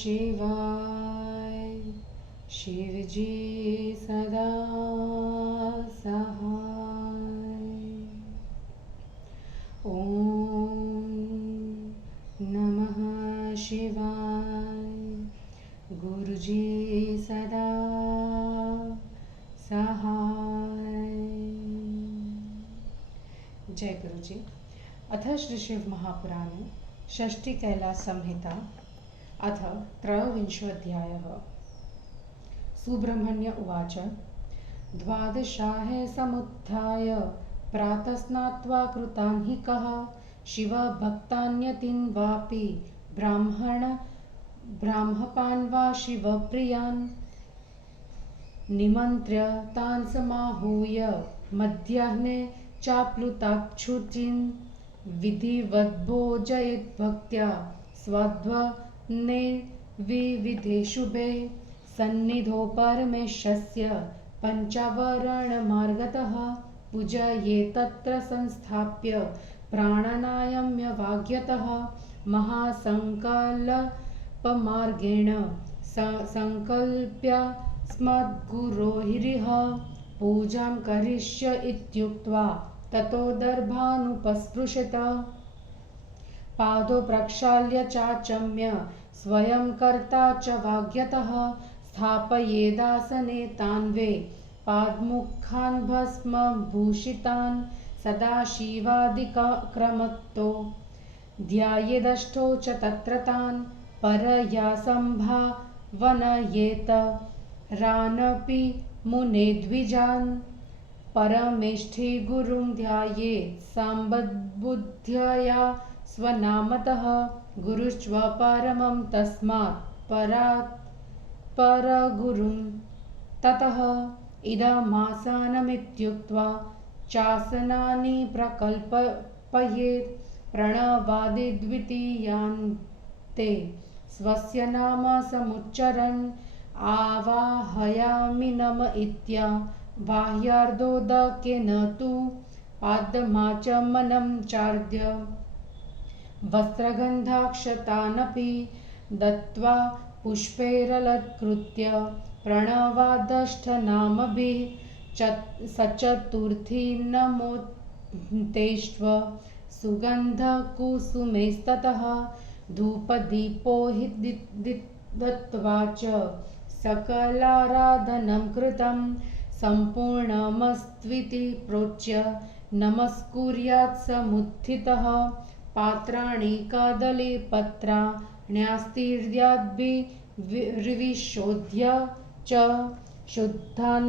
शिवाय। शिवजी सदा सहाय। ओम नमः शिवाय। गुरुजी सदा सहाय। जय गुरुजी। अथ श्री शिव महापुराणे षष्ठी कैलास संहिता अथ त्रयोविंशोऽध्यायः। सुब्रह्मण्य उवाच। द्वादशाहे समुत्थाय प्रातः स्नात्वा कृतान् हि कः शिवभक्तान्यतीन् वापि ब्राह्मपान् वा शिवप्रियान् निमन्त्र्य तान् समाहूय मध्याह्ने चाप्लुताक्षुचिन् विधिवद्भोजयेद्भक्त्या स्वाध्वने विविधे शुभे सन्निधौ परमेशस्य पञ्चावरणमार्गतः पूजये तत्र संस्थाप्य प्राणानायम्य वाग्यतः महासङ्कल्पमार्गेण संकल्प्य स्मद्गुरोरिह पूजां करिष्य इत्युक्त्वा ततो दर्भानुपस्पृशत। पादौ प्रक्षाल्य चाचम्य स्वयं कर्ता च वाग्यतः स्थापयेदासने तान्वे पादमुखान् भस्मभूषितान् सदाशिवादिक्रमतो ध्यायेदष्टौ च तत्र तान् परया सम्भावनयेत रानपि मुने द्विजान् परमेष्ठि गुरुं ध्यायेत् सम्बद्बुद्ध्या स्वनामतः गुरुश्च परमं तस्मात् परात् परगुरुं ततः इदमासनमित्युक्त्वा चासनानि प्रकल्पयेत् प्रणवादिद्वितीयान्ते स्वस्य नाम समुच्चरन् आवाहयामि नम इत्या बाह्यार्धोदकेन तु पादमाचमनं चार्द्य वस्त्रगन्धाक्षतानपि दत्त्वा पुष्पैरलङ्कृत्य प्रणवादष्टनामभिः सचतुर्थी नमोतेष्व सुगन्धकुसुमैस्ततः धूपदीपो हि दत्त्वा च सकलाराधनं कृतं सम्पूर्णमस्त्विति प्रोच्य नमस्कुर्यात् समुत्थितः पात्राणि कदलीपत्राण्यास्तीर्याद्भिर्विशोध्य च शुद्धान्नपायसापूप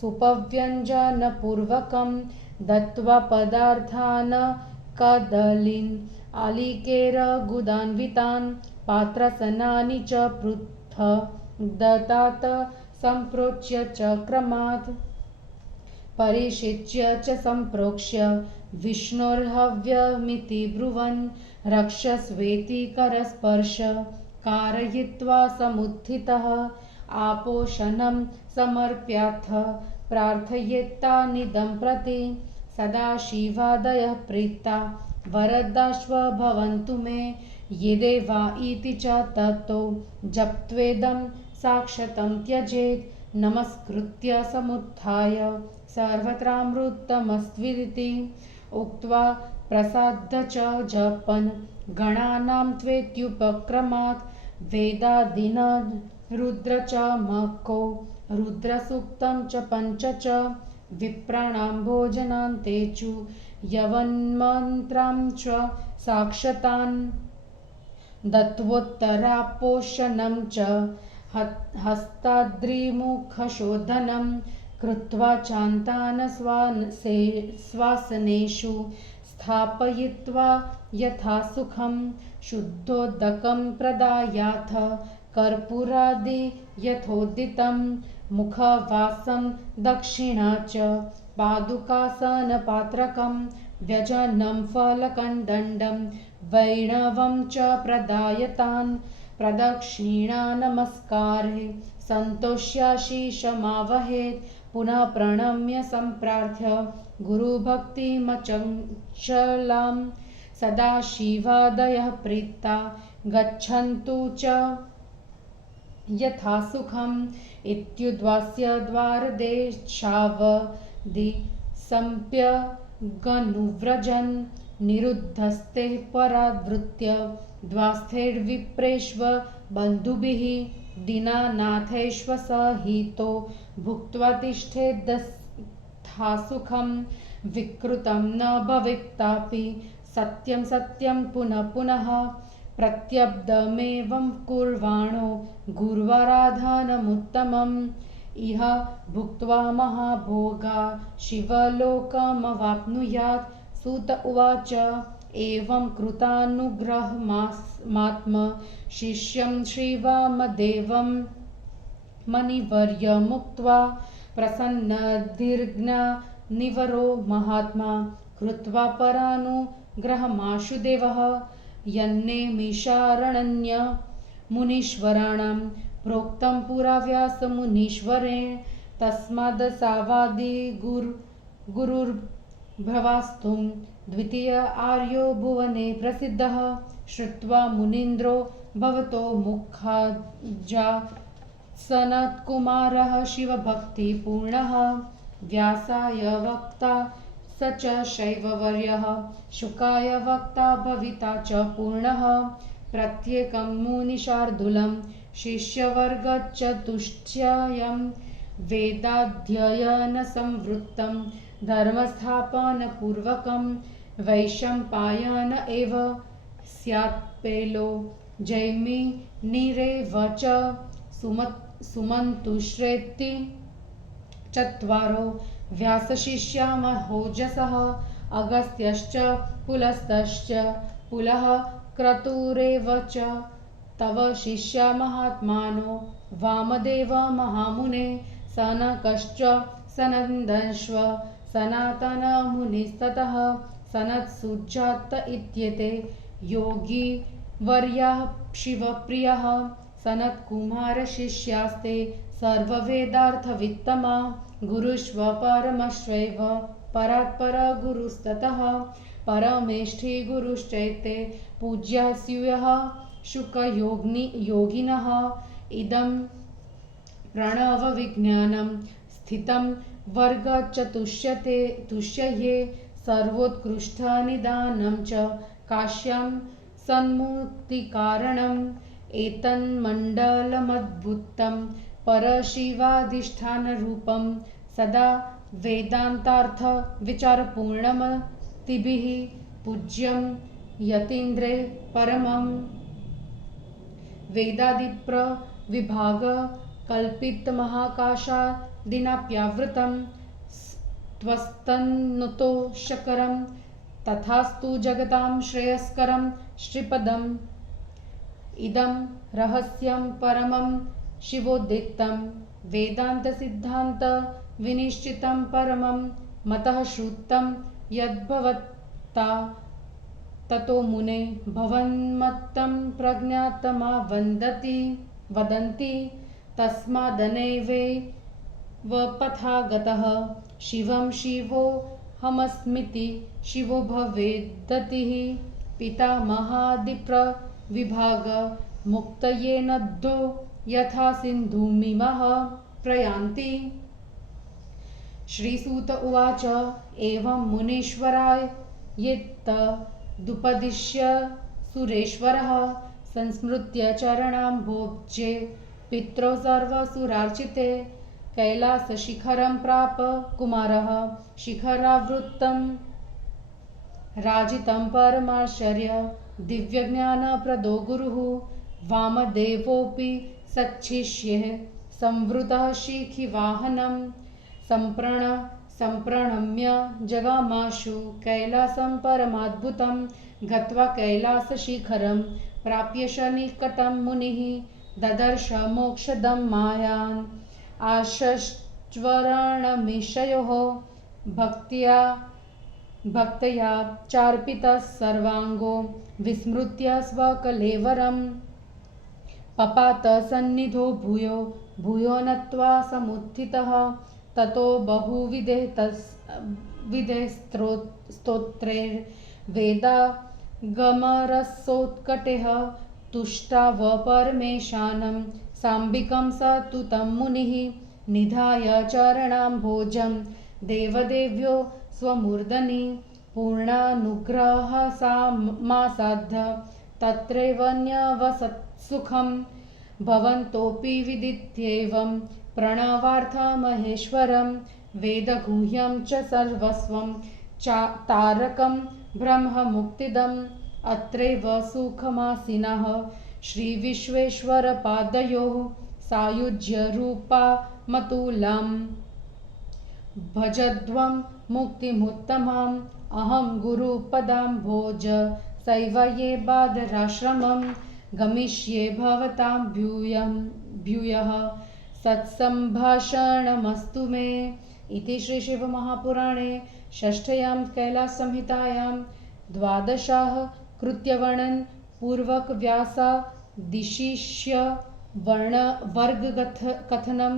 सुपव्यञ्जनपूर्वकं दत्त्वा पदार्थान् कदलीन् आलिकेरगुदान्वितान् पात्रासनानि च पृथक् दत्तात् सम्प्रोच्य च क्रमात् परिषिच्य च सम्प्रोक्ष्य विष्णोर्हव्यमिति ब्रुवन् रक्षस्वेति करस्पर्श कारयित्वा समुत्थितः आपोषणं समर्प्याथ प्रार्थयेत्तानिदं प्रति सदाशिवादयः प्रीता वरदाश्व भवन्तु मे यदेवा इति च ततो जप्त्वेदं साक्षतं त्यजेत् नमस्कृत्य समुत्थाय सर्वत्रामृतमस्त्विति उक्त्वा प्रसाद्य च जपन् गणानां त्वेत्युपक्रमात् वेदादीन् रुद्र च मको रुद्रसूक्तं च पञ्च च विप्राणां भोजनान्ते चु यवन्मन्त्रां च साक्षतान् दत्त्वोत्तरापोषणं च हस्ताद्रिमुखशोधनं कृत्वा चान्तान् स्वासनेषु स्थापयित्वा यथा सुखं शुद्धोदकं प्रदायाथ कर्पूरादि यथोदितं मुखवासं दक्षिणा च पादुकासनपात्रकं व्यजनं फलकं दण्डं वैणवं च प्रदायतान् प्रदक्षिणा नमस्कारे सन्तोष्याशीषमावहेत् पुनः प्रणम्य सम्प्रार्थ्य गुरुभक्तिमचञ्चलां सदाशिवादयः प्रीता गच्छन्तु च यथा सुखम् इत्युद्वास्य द्वारदेशावधिसम्प्यगनुव्रजन् निरुद्धस्ते परावृत्य द्वास्थैर्विप्रेष्व बन्धुभिः दीनानाथैश्वसहितो भुक्त्वा तिष्ठेद्यथा सुखम् विकृतं न भवेत्तापि सत्यं सत्यं पुनः पुनः प्रत्यब्दमेवं कुर्वाणो गुर्वराधनमुत्तमम् इह भुक्त्वा महाभोगा शिवलोकमवाप्नुयात्। सूत उवाच एवं कृतानुग्रहमात्म शिष्यं श्रीवामदेवं मणिवर्यमुक्त्वा प्रसन्नदीर्घनिवरो महात्मा कृत्वा परानुग्रहमाशुदेवः यन्नेमिषारण्य मुनीश्वराणां प्रोक्तं पुरा व्यासमुनीश्वरेण तस्मादसावादि गुरुर्भवास्तुं द्वितीय आर्यो भुवने प्रसिद्धः। श्रुत्वा मुनीन्द्रो भवतो मुखाज्जा सनत्कुमारः शिवभक्तिपूर्णः व्यासाय वक्ता स च शैववर्यः शुकाय वक्ता भविता च पूर्णः। प्रत्येकं मुनिशार्दूलं शिष्यवर्गचतुष्टयं वेदाध्ययनसंवृत्तं धर्मस्थापनपूर्वकं वैशम्पायन एव स्यात्पेलो जैमिनिरेव च सुमन्तुश्रेति चत्वारो व्यासशिष्या महोजसः अगस्त्यश्च पुलस्तश्च पुलः क्रतुरेव च तव शिष्या महात्मानो वामदेव महामुने सनकश्च सनन्दश्व सनातनमुनिस्ततः सनत्सुजात इत्येते योगी वर्याः शिवप्रियः सनत्कुमारशिष्यास्ते सर्ववेदार्थवित्तमा गुरुष्व परमश्वैव परात्पर गुरुस्ततः परमेष्ठी गुरुश्चैते पूज्यः स्युयः शुकयोगिनः इदं प्रणवविज्ञानं स्थितं वर्गचतुष्टये सर्वोत्कृष्टनिदानं च काश्यां सन्मुक्तिकारणम् एतन्मण्डलमद्भुतं परशिवाधिष्ठानरूपं सदा वेदान्तार्थविचारपूर्णमतिभिः पूज्यं यतीन्द्रे परमं वेदादिप्रविभागकल्पितमहाकाशादिनाप्यावृतं त्वस्तन्नुतो शकरं तथास्तु जगतां श्रेयस्करं श्रीपदम् इदं रहस्यं परमं शिवोदितं वेदान्तसिद्धान्तविनिश्चितं परमं मतः श्रुतं यद्भवता ततो मुने भवन्मत्तं प्रज्ञातमा वदन्ति तस्मादनेवैवपथागतः शिवं शिवोऽहमस्मीति शिवो भवेद्गतिः पितामहादिप्रविभाग मुक्तये नद्धो यथा सिन्धुमिमः प्रयान्ति। श्रीसूत उवाच एवं मुनीश्वराय यत्तदुपदिश्य सुरेश्वरः संस्मृत्य चरणाम्भोजे पित्रो सर्वसुरार्चिते कैलासशिखरं प्राप कुमारः शिखरावृत्तं राजितं परमाश्चर्य दिव्यज्ञानप्रदो गुरुः वामदेवोऽपि सच्छिष्यः संवृतः शिखिवाहनं सम्प्रणम्य जगामाशु कैलासं परमाद्भुतं गत्वा कैलासशिखरं प्राप्य शनिकटं मुनिः ददर्श मोक्षदं मायान् आशश्चरणमिषयोः भक्तया चार्पितः सर्वाङ्गो विस्मृत्य स्वकलेवरं पपात सन्निधो भूयो नत्वा समुत्थितः ततो बहुविधे स्तोत्रैर्वेदा गमरसोत्कटेः तुष्टावपरमेशानं साम्बिकं स तु तं मुनिः निधाय चरणाम्भोजं देवदेव्यो स्वमूर्धनि पूर्णानुग्रहसामासाद्य तत्रैव न्यवसत्सुखं भवन्तोऽपि विदित्येवं प्रणवार्थमहेश्वरं वेदगुह्यं च सर्वस्वं तारकं ब्रह्ममुक्तिदम् अत्रैव सुखमासीनः श्रीविश्वेश्वरपादयोः सायुज्यरूपामतुलां भजध्वं मुक्तिमुत्तमाम् अहं गुरुपदाम्भोज सैवये बादराश्रमं गमिष्ये भवतां भूयः सत्सम्भाषणमस्तु मे। इति श्री शिवमहापुराणे षष्ठ्यां कैलाससंहितायां द्वादशाः कृत्यवर्णन पूर्वक व्यासादिशिष्य वर्गकथनं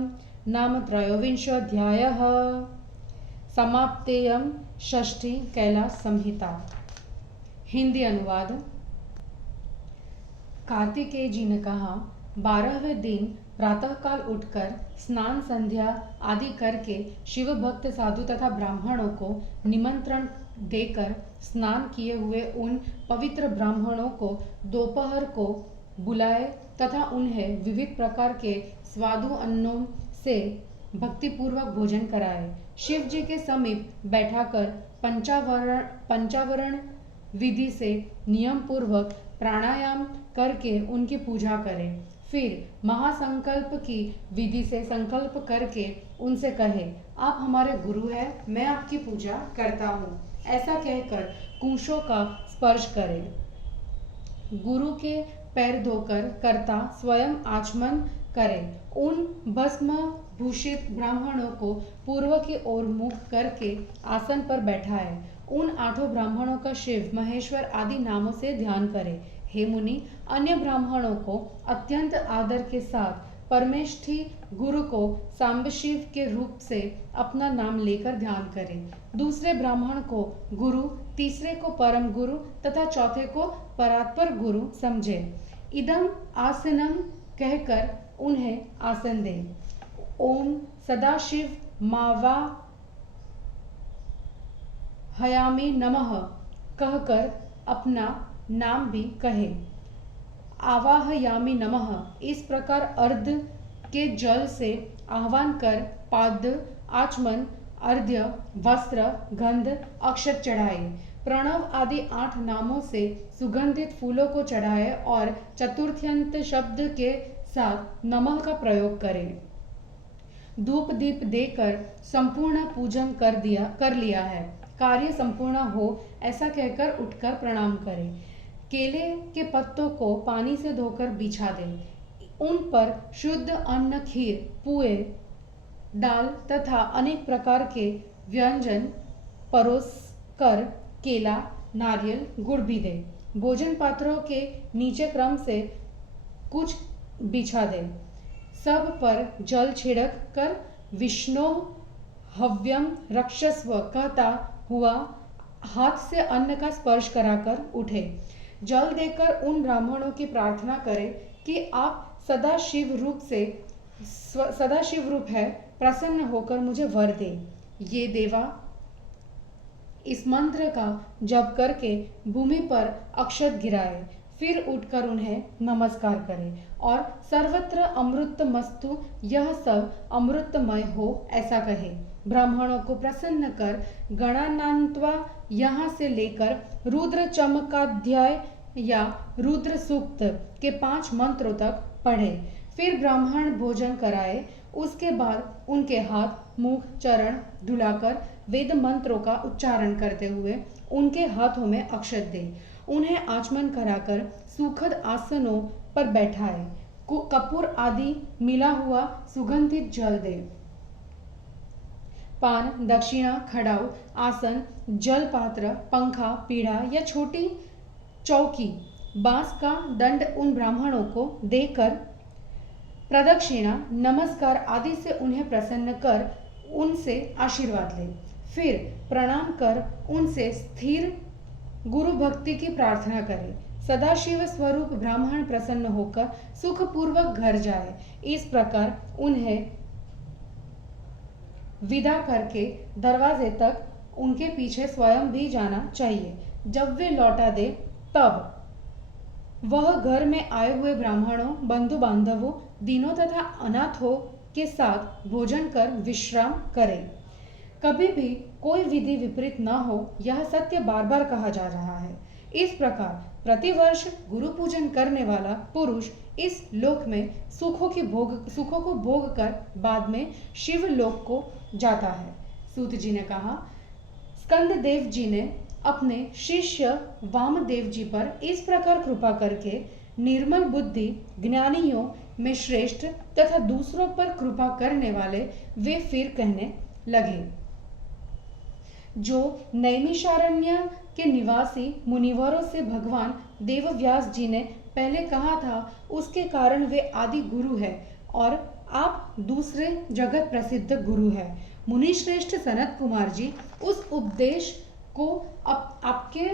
नाम त्रयोविंशोऽध्यायः। समाप्तेयं षष्ठी कैलास संहिता। हिंदी अनुवाद। कार्तिकेय जी ने कहा, 12वें दिन प्रातःकाल उठकर स्नान संध्या आदि करके शिव भक्त साधु तथा ब्राह्मणों को निमंत्रण देकर स्नान किए हुए उन पवित्र ब्राह्मणों को दोपहर को बुलाए तथा उन्हें विविध प्रकार के स्वादु अन्नों से भक्तिपूर्वक भोजन कराए। शिव जी के समीप बैठाकर पंचावरण विधि से नियम पूर्वक प्राणायाम करके उनकी पूजा करें। फिर महासंकल्प की विधि से संकल्प करके उनसे कहे, आप हमारे गुरु हैं, मैं आपकी पूजा करता हूँ। ऐसा कहकर कुशों का स्पर्श करें। गुरु के पैर धोकर कर्ता स्वयं आचमन करे। उन भस्म भूषित ब्राह्मणों को पूर्व की ओर मुख करके आसन पर बैठाए। उन 8 ब्राह्मणों का शिव, महेश्वर आदि नामों से ध्यान करे। हे मुनि, अन्य ब्राह्मणों को अत्यंत आदर के साथ परमेष्ठी गुरु को सांबशिव के रूप से अपना नाम लेकर ध्यान करें। दूसरे ब्राह्मण को गुरु, तीसरे को परम गुरु तथा चौथे को परात्पर गुरु समझे। इदम आसनम कहकर उन्हें आसन दें। ओम सदाशिव मावा हयामी नमः कहकर अपना नाम भी कहे। आवाहयामी नमः इस प्रकार अर्ध के जल से आह्वान कर पाद, आचमन, अर्घ्य, वस्त्र, गंध, अक्षत चढ़ाए। प्रणव आदि 8 नामों से सुगंधित फूलों को चढ़ाए और चतुर्थ्यंत शब्द के साथ नमः का प्रयोग करें। धूप दीप देकर संपूर्ण पूजन कर लिया है, कार्य संपूर्ण हो ऐसा कहकर उठकर प्रणाम करें। केले के पत्तों को पानी से धोकर बिछा दें। उन पर शुद्ध अन्न, खीर, पुए, दाल तथा अनेक प्रकार के व्यंजन परोस कर केला, नारियल, गुड़ भी दें। भोजन पात्रों के नीचे क्रम से कुछ बिछा दें। सब पर जल छिड़क कर विष्णु हव्यम रक्षस्व कहता हुआ हाथ से अन्न का स्पर्श कराकर उठे। जल देकर उन ब्राह्मणों की प्रार्थना करें कि आप सदाशिव रूप है, प्रसन्न होकर मुझे वर दे। ये देवा इस मंत्र का जप करके भूमि पर अक्षत गिराए। फिर उठकर उन्हें नमस्कार करें और सर्वत्र अमृतमस्तु, यह सब अमृतमय हो ऐसा कहे। ब्राह्मणों को प्रसन्न कर गणानान्त्वा यहाँ से लेकर रुद्र चमकाध्याय या रुद्र सूक्त के 5 मंत्रों तक पढ़े। फिर ब्राह्मण भोजन कराए। उसके बाद उनके हाथ, मुख, चरण धुलाकर वेद मंत्रों का उच्चारण करते हुए उनके हाथों में अक्षत दे। उन्हें आचमन कराकर सुखद आसनों पर बैठाए। कपूर आदि मिला हुआ सुगंधित जल दे। पान, दक्षिणा, खड़ाऊ, आसन, जल पात्र, पंखा, पीढ़ा या छोटी चौकी, बांस का दंड उन ब्राह्मणों को देकर प्रदक्षिणा, नमस्कार आदि से उन्हें प्रसन्न कर उनसे आशीर्वाद ले। फिर प्रणाम कर उनसे स्थिर गुरु भक्ति की प्रार्थना करें। सदाशिव स्वरूप ब्राह्मण प्रसन्न होकर सुखपूर्वक घर जाए। इस प्रकार उन्हें विदा करके दरवाजे तक उनके पीछे स्वयं भी जाना चाहिए। जब वे लौटा दे तब वह घर में आए हुए ब्राह्मणों, बंधु बांधवों, दीनों तथा अनाथों के साथ भोजन कर विश्राम करे। कभी भी कोई विधि विपरीत न हो, यह सत्य बार बार कहा जा रहा है। इस प्रकार प्रतिवर्ष गुरु पूजन करने वाला पुरुष इस लोक में सुखों को भोग कर बाद में शिव लोक को जाता है। सूत जी ने कहा, स्कंद देव जी ने अपने शिष्य वामदेव जी पर इस प्रकार कृपा करके निर्मल बुद्धि, ज्ञानियों में श्रेष्ठ तथा दूसरों पर कृपा करने वाले वे फिर कहने लगे। जो नैमिषारण्य के निवासी मुनिवरों से भगवान देवव्यास जी ने पहले कहा था, उसके कारण वे आदि गुरु है और आप दूसरे जगत प्रसिद्ध गुरु है। मुनि श्रेष्ठ सनत कुमार जी उस उपदेश को आपके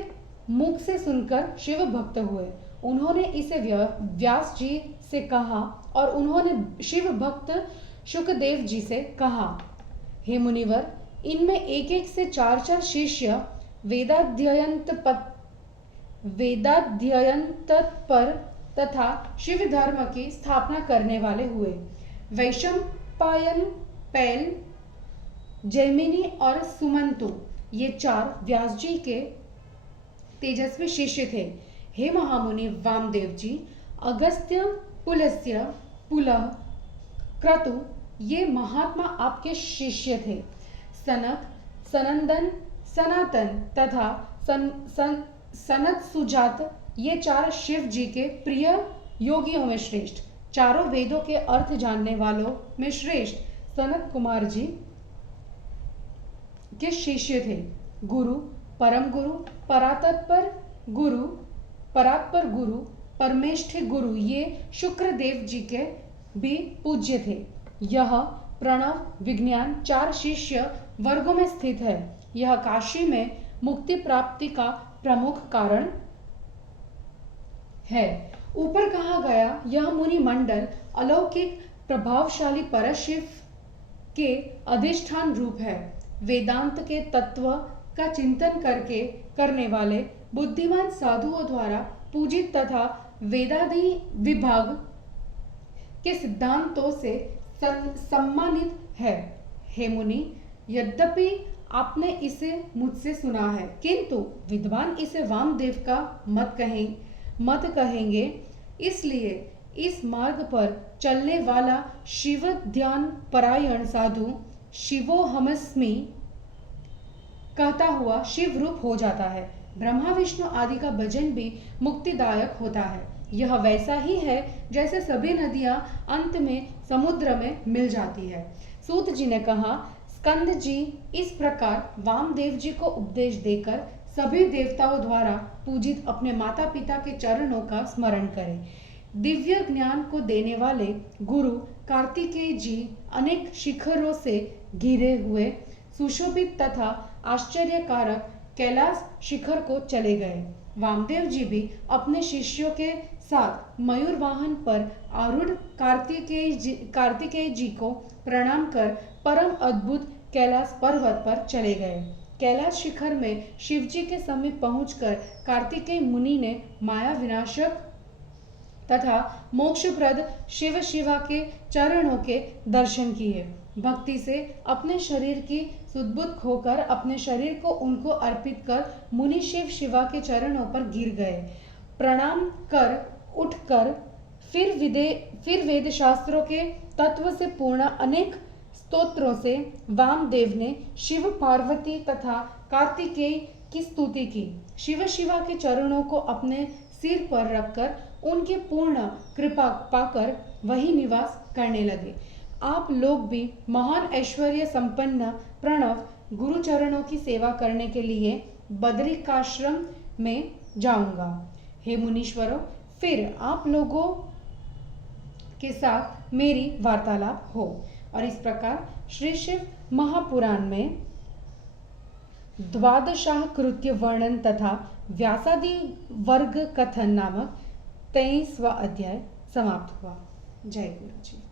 मुख से सुनकर शिव भक्त हुए। उन्होंने इसे व्यास जी से कहा और उन्होंने शिव भक्त शुकदेव जी से कहा, हे मुनिवर, इनमें एक एक से 4-4 शिष्य वेदाध्ययन तत्पर तथा शिव धर्म की स्थापना करने वाले हुए। वैशंपायन, पैल, जैमिनी और सुमंतु ये 4 व्यास जी के तेजस्वी शिष्य थे। हे महामुनि वामदेव जी, अगस्त्य, पुलस्त्य, पुलह, क्रतु ये महात्मा आपके शिष्य थे। सनक, सनंदन, सनातन तथा सनत सुजात ये 4 शिव जी के प्रिय योगियों में श्रेष्ठ, चारों वेदों के अर्थ जानने वालों में श्रेष्ठ सनत कुमार जी के शिष्य थे। गुरु, परम गुरु, परात्पर गुरु, परमेष्ठ गुरु ये शुक्रदेव जी के भी पूज्य थे। यह प्रणव, विज्ञान 4 शिष्य वर्गों में स्थित है। यह काशी में मुक्ति प्राप्ति का प्रमुख कारण है। ऊपर कहा गया यह मुनि मंडल अलौकिक प्रभावशाली परशिव के अधिष्ठान रूप है। वेदांत के तत्व का चिंतन करने वाले बुद्धिमान साधुओं द्वारा पूजित तथा वेदादि विभाग के सिद्धांतों से सम्मानित है। हे मुनि, यद्यपि आपने इसे मुझसे सुना है, किंतु विद्वान इसे वामदेव का मत कहेंगे। इसलिए इस मार्ग पर चलने वाला शिव ध्यान परायण साधु शिवोहमस्मि कहता हुआ शिव रूप हो जाता है। ब्रह्मा विष्णु आदि का भजन भी मुक्तिदायक होता है। यह वैसा ही है जैसे सभी नदियां अंत में समुद्र में मिल जाती है। सूत जी ने कहा, स्कंद जी इस प्रकार वामदेव जी को उपदेश देकर सभी देवताओं द्वारा पूजित अपने माता पिता के चरणों का स्मरण करें। दिव्य ज्ञान को देने वाले गुरु कार्तिकेय जी अनेक शिखरों से घिरे हुए सुशोभित तथा आश्चर्यकारक कैलाश शिखर को चले गए। वामदेव जी भी अपने शिष्यों के साथ मयूर वाहन पर आरूढ़ कार्तिकेय जी को प्रणाम कर परम अद्भुत कैलाश पर्वत पर चले गए। कैलाश शिखर में शिव जी के समीप पहुंचकर कार्तिकेय मुनि ने माया विनाशक तथा मोक्षप्रद शिवा के चरणों के दर्शन किए। भक्ति से अपने शरीर की सुदबुद्ध होकर अपने शरीर को उनको अर्पित कर मुनि शिवा के चरणों पर गिर गए। प्रणाम कर उठकर फिर वेद शास्त्रों के तत्व से पूर्ण अनेक स्तोत्रों से वामदेव ने शिव, पार्वती तथा कार्तिकेय की स्तुति की। शिवा के चरणों को अपने सिर पर रखकर उनकी पूर्ण कृपा पाकर वही निवास करने लगे। आप लोग भी महान ऐश्वर्य संपन्न प्रणव गुरु चरणों की सेवा करने के लिए बद्रिकाश्रम में जाऊंगा। हे मुनीश्वरों, फिर आप लोगों के साथ मेरी वार्तालाप हो। और इस प्रकार श्री शिव महापुराण में द्वादशाह कृत्य वर्णन तथा व्यासादि वर्ग कथन नामक 23वां अध्याय समाप्त हुआ। जय गुरु जी।